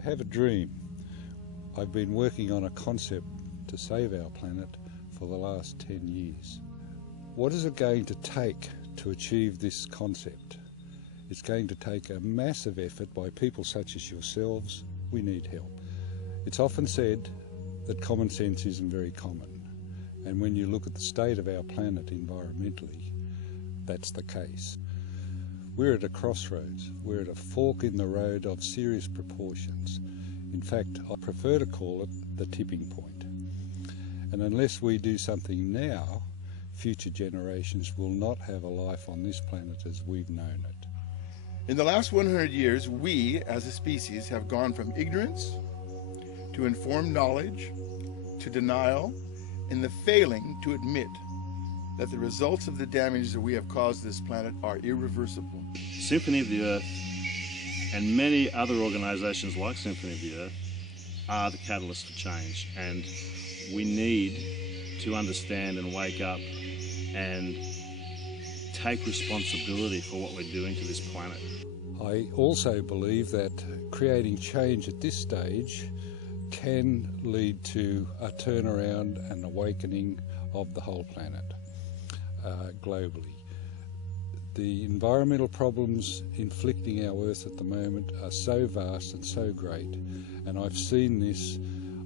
I have a dream. I've been working on a concept to save our planet for the last 10 years. What is it going to take to achieve this concept? It's going to take a massive effort by people such as yourselves. We need help. It's often said that common sense isn't very common, and when you look at the state of our planet environmentally, that's the case. We're at a crossroads. We're at a fork in the road of serious proportions. In fact, I prefer to call it the tipping point. And unless we do something now, future generations will not have a life on this planet as we've known it. In the last 100 years, we, as a species, have gone from ignorance to informed knowledge to denial and the failing to admit that the results of the damage that we have caused this planet are irreversible. Symphony of the Earth and many other organisations like Symphony of the Earth are the catalyst for change, and we need to understand and wake up and take responsibility for what we're doing to this planet. I also believe that creating change at this stage can lead to a turnaround and awakening of the whole planet globally. The environmental problems inflicting our Earth at the moment are so vast and so great, and I've seen this.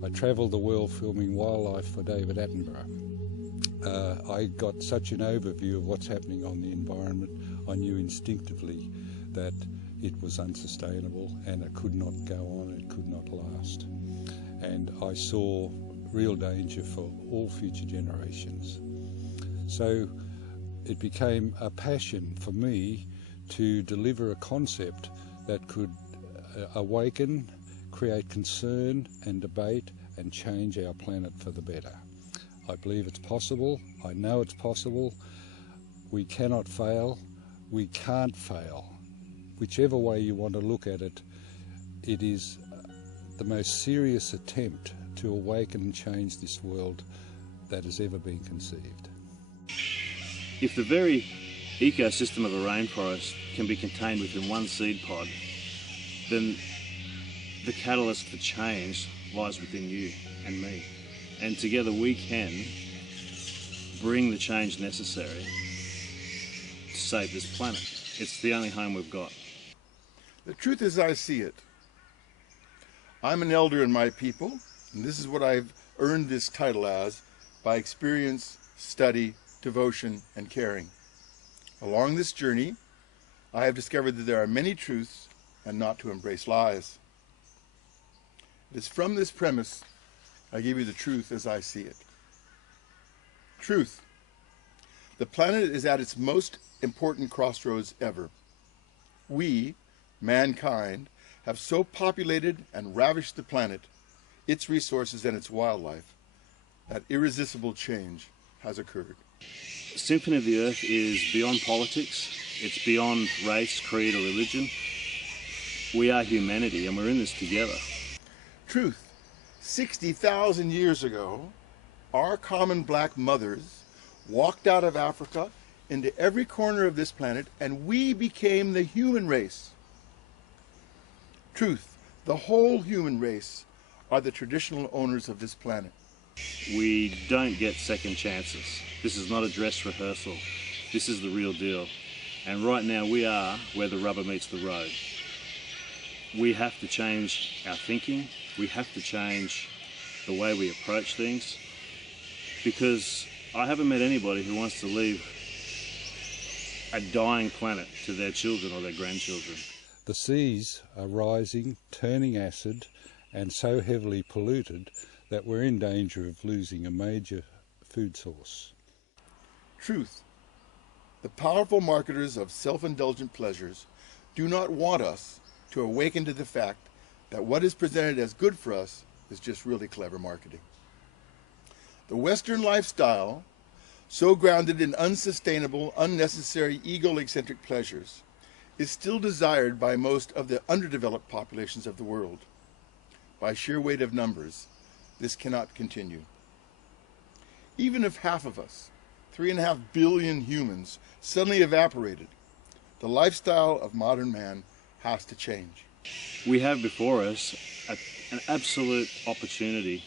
I travelled the world filming wildlife for David Attenborough. I got such an overview of what's happening on the environment. I knew instinctively that it was unsustainable and it could not go on, it could not last. And I saw real danger for all future generations. So it became a passion for me to deliver a concept that could awaken, create concern and debate and change our planet for the better. I believe it's possible. I know it's possible. We cannot fail. We can't fail. Whichever way you want to look at it, it is the most serious attempt to awaken and change this world that has ever been conceived. If the very ecosystem of a rainforest can be contained within one seed pod, then the catalyst for change lies within you and me. And together we can bring the change necessary to save this planet. It's the only home we've got. The truth is, I see it. I'm an elder in my people, and this is what I've earned this title as by experience, study, devotion, and caring. Along this journey, I have discovered that there are many truths and not to embrace lies. It is from this premise I give you the truth as I see it. Truth. The planet is at its most important crossroads ever. We, mankind, have so populated and ravished the planet, its resources and its wildlife, that irresistible change has occurred. Symphony of the Earth is beyond politics, it's beyond race, creed or religion. We are humanity and we're in this together. Truth. 60,000 years ago, our common black mothers walked out of Africa into every corner of this planet, and we became the human race. Truth. The whole human race are the traditional owners of this planet. We don't get second chances. This is not a dress rehearsal. This is the real deal. And right now we are where the rubber meets the road. We have to change our thinking. We have to change the way we approach things, because I haven't met anybody who wants to leave a dying planet to their children or their grandchildren. The seas are rising, turning acid, and so heavily polluted that we're in danger of losing a major food source. Truth. The powerful marketers of self-indulgent pleasures do not want us to awaken to the fact that what is presented as good for us is just really clever marketing. The Western lifestyle, so grounded in unsustainable, unnecessary, ego-eccentric pleasures, is still desired by most of the underdeveloped populations of the world. By sheer weight of numbers, this cannot continue. Even if half of us, 3.5 billion humans, suddenly evaporated, the lifestyle of modern man has to change. We have before us an absolute opportunity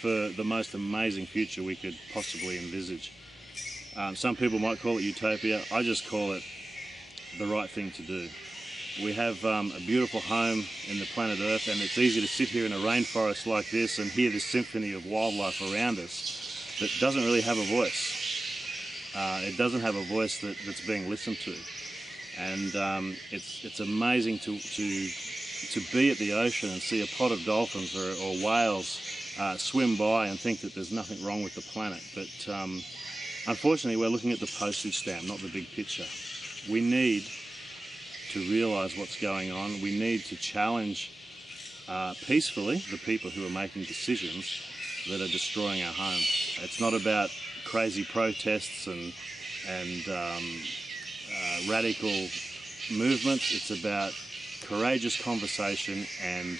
for the most amazing future we could possibly envisage. Some people might call it utopia. I just call it the right thing to do. We have a beautiful home in the planet Earth, and it's easy to sit here in a rainforest like this and hear this symphony of wildlife around us that doesn't really have a voice. It doesn't have a voice that's being listened to. And it's amazing to be at the ocean and see a pod of dolphins or whales swim by and think that there's nothing wrong with the planet. But unfortunately, we're looking at the postage stamp, not the big picture. We need to realise what's going on. We need to challenge peacefully the people who are making decisions that are destroying our home. It's not about crazy protests and radical movements. It's about courageous conversation and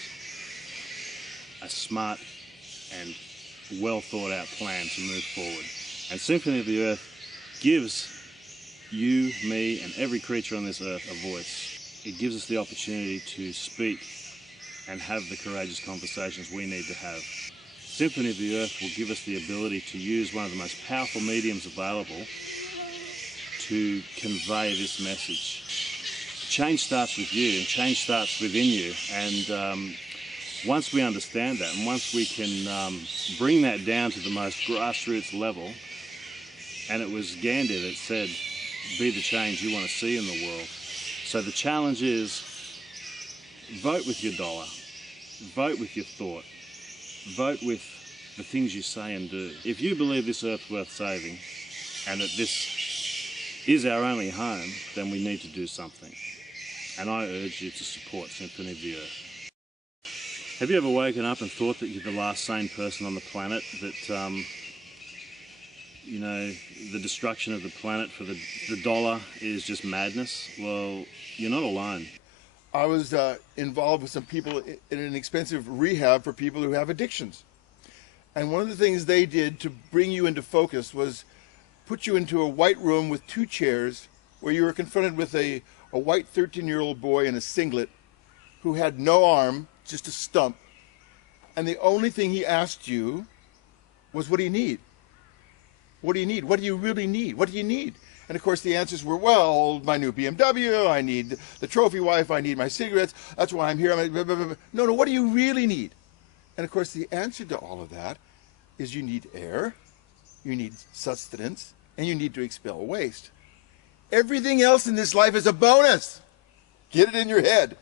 a smart and well thought out plan to move forward. And Symphony of the Earth gives you, me, and every creature on this earth a voice. It gives us the opportunity to speak and have the courageous conversations we need to have. Symphony of the Earth will give us the ability to use one of the most powerful mediums available to convey this message. Change starts with you, and change starts within you. And once we understand that, and once we can bring that down to the most grassroots level, and it was Gandhi that said, be the change you want to see in the world. So the challenge is, vote with your dollar, vote with your thought, vote with the things you say and do. If you believe this earth's worth saving, and that this is our only home, then we need to do something. And I urge you to support Symphony of the Earth. Have you ever woken up and thought that you're the last sane person on the planet, that you know, the destruction of the planet for the dollar is just madness? Well, you're not alone. I was involved with some people in an expensive rehab for people who have addictions. And one of the things they did to bring you into focus was put you into a white room with 2 chairs where you were confronted with a white 13-year-old boy in a singlet who had no arm, just a stump. And the only thing he asked you was, what do you need? What do you need? What do you really need? What do you need? And of course the answers were, well, my new BMW, I need the trophy wife, I need my cigarettes, that's why I'm here. No, what do you really need? And of course the answer to all of that is you need air, you need sustenance, and you need to expel waste. Everything else in this life is a bonus. Get it in your head.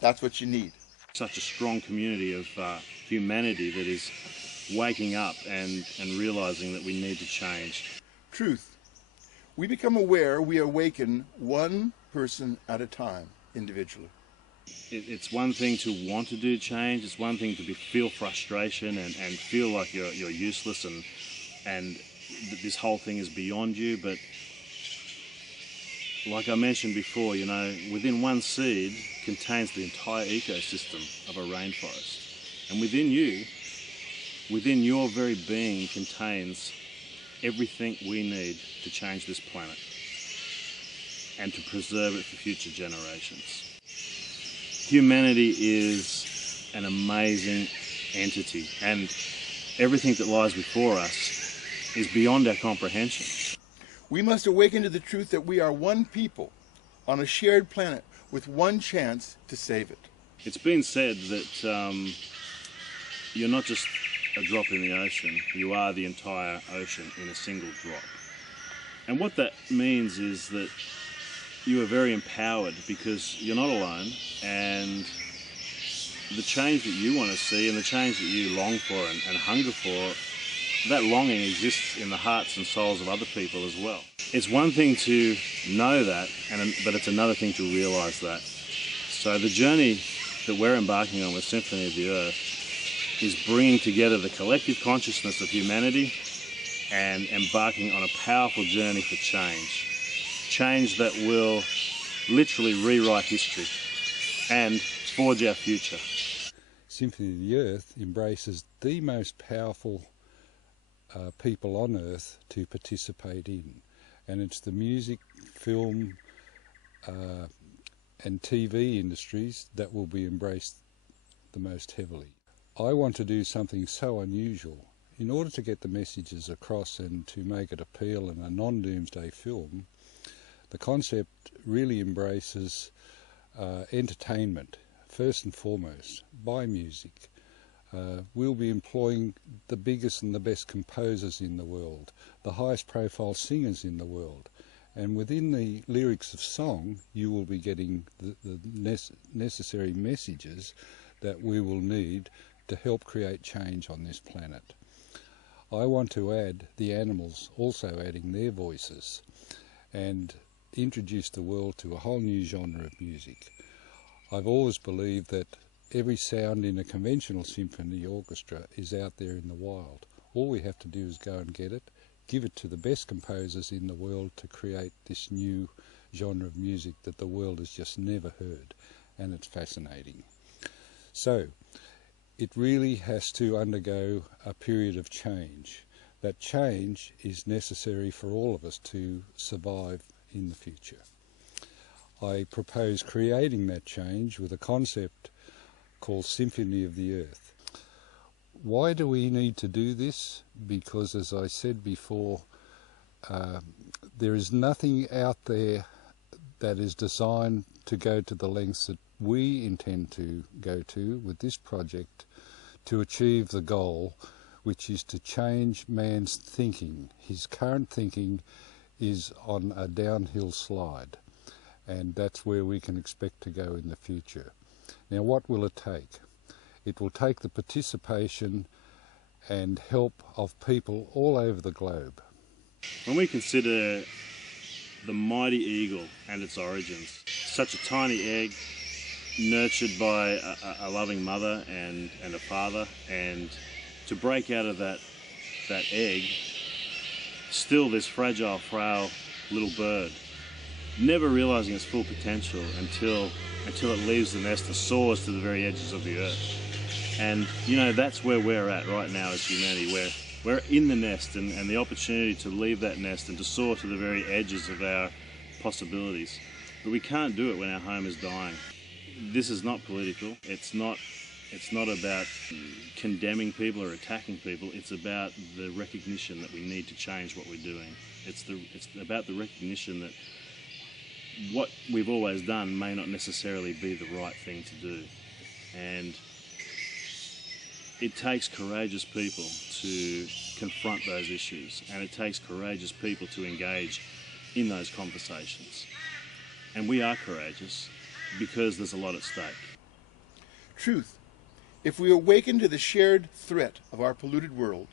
That's what you need. Such a strong community of humanity that is waking up and realizing that we need to change. Truth. We become aware, we awaken one person at a time, individually. It's one thing to want to do change, it's one thing to feel frustration and feel like you're useless and this whole thing is beyond you, but like I mentioned before, you know, within one seed contains the entire ecosystem of a rainforest. And within you, within your very being contains everything we need to change this planet and to preserve it for future generations. Humanity is an amazing entity, and everything that lies before us is beyond our comprehension. We must awaken to the truth that we are one people on a shared planet with one chance to save it. It's been said that you're not just a drop in the ocean, you are the entire ocean in a single drop. And what that means is that you are very empowered because you're not alone, and the change that you want to see and the change that you long for and hunger for, that longing exists in the hearts and souls of other people as well. It's one thing to know that, but it's another thing to realise that. So the journey that we're embarking on with Symphony of the Earth is bringing together the collective consciousness of humanity and embarking on a powerful journey for change. Change that will literally rewrite history and forge our future. Symphony of the Earth embraces the most powerful people on Earth to participate in. And it's the music, film and TV industries that will be embraced the most heavily. I want to do something so unusual. In order to get the messages across and to make it appeal in a non-doomsday film, the concept really embraces entertainment, first and foremost, by music. We'll be employing the biggest and the best composers in the world, the highest profile singers in the world, and within the lyrics of song you will be getting the necessary messages that we will need to help create change on this planet. I want to add the animals also adding their voices and introduce the world to a whole new genre of music. I've always believed that every sound in a conventional symphony orchestra is out there in the wild. All we have to do is go and get it, give it to the best composers in the world to create this new genre of music that the world has just never heard, and it's fascinating. So, it really has to undergo a period of change. That change is necessary for all of us to survive in the future. I propose creating that change with a concept called Symphony of the Earth. Why do we need to do this? Because, as I said before, there is nothing out there that is designed to go to the lengths that we intend to go to with this project to achieve the goal, which is to change man's thinking. His current thinking is on a downhill slide, and that's where we can expect to go in the future. Now, what will it take? It will take the participation and help of people all over the globe. When we consider the mighty eagle and its origins, such a tiny egg nurtured by a loving mother and a father, and to break out of that egg, still this fragile, frail little bird, never realizing its full potential until it leaves the nest and soars to the very edges of the earth. And you know, that's where we're at right now as humanity. We're in the nest, and the opportunity to leave that nest and to soar to the very edges of our possibilities. But we can't do it when our home is dying. This is not political. It's not about condemning people or attacking people. It's about the recognition that we need to change what we're doing. It's about the recognition that what we've always done may not necessarily be the right thing to do. And it takes courageous people to confront those issues, and it takes courageous people to engage in those conversations. And we are courageous because there's a lot at stake. Truth. If we awaken to the shared threat of our polluted world,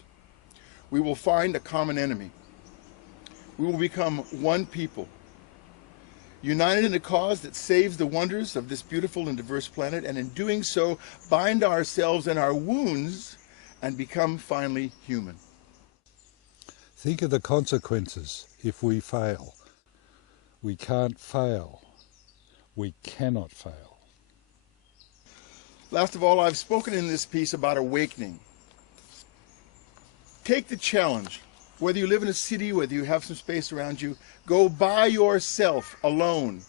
we will find a common enemy. We will become one people, united in a cause that saves the wonders of this beautiful and diverse planet, and in doing so, bind ourselves in our wounds and become finally human. Think of the consequences if we fail. We can't fail. We cannot fail. Last of all, I've spoken in this piece about awakening. Take the challenge. Whether you live in a city, whether you have some space around you, go by yourself, alone,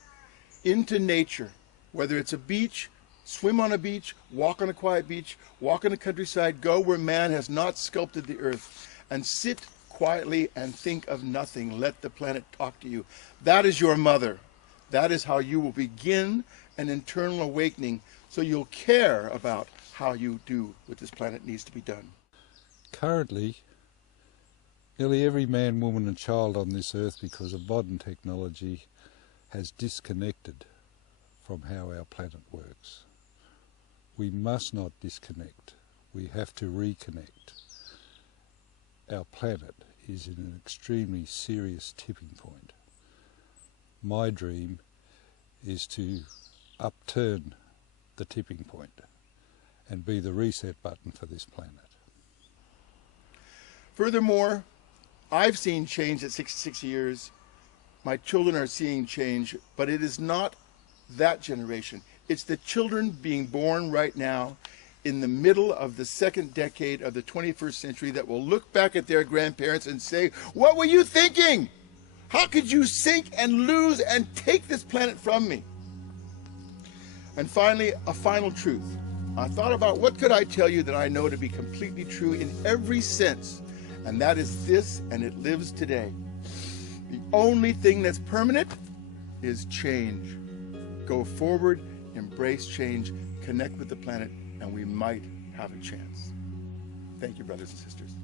into nature. Whether it's a beach, swim on a beach, walk on a quiet beach, walk in the countryside, go where man has not sculpted the earth, and sit quietly and think of nothing. Let the planet talk to you. That is your mother. That is how you will begin an internal awakening, so you'll care about how you do what this planet needs to be done. Currently, nearly every man, woman and child on this earth, because of modern technology, has disconnected from how our planet works. We must not disconnect. We have to reconnect. Our planet is in an extremely serious tipping point. My dream is to upturn the tipping point and be the reset button for this planet. Furthermore, I've seen change at 66 years. My children are seeing change, but it is not that generation. It's the children being born right now in the middle of the second decade of the 21st century that will look back at their grandparents and say, "What were you thinking? How could you sink and lose and take this planet from me?" And finally, a final truth. I thought about what could I tell you that I know to be completely true in every sense, and that is this, and it lives today. The only thing that's permanent is change. Go forward, embrace change, connect with the planet, and we might have a chance. Thank you, brothers and sisters.